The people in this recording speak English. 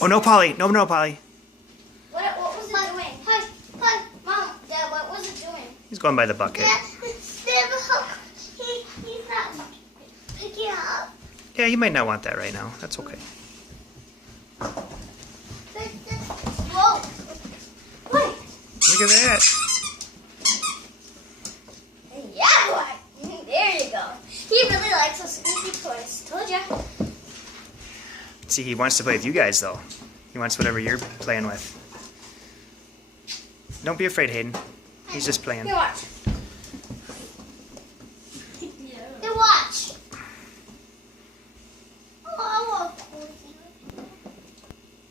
Oh, no, Polly. No, no, Polly. What was it doing? Hi, Mom, Dad, what was it doing? He's going by the bucket. He's not picking up. Yeah, he might not want that right now. That's okay. Whoa. Wait. Look at that. Yeah, boy. There you go. He really likes those squeaky toys. Told ya. See, he wants to play with you guys, though. He wants whatever you're playing with. Don't be afraid, Hayden. He's just playing. Here, watch.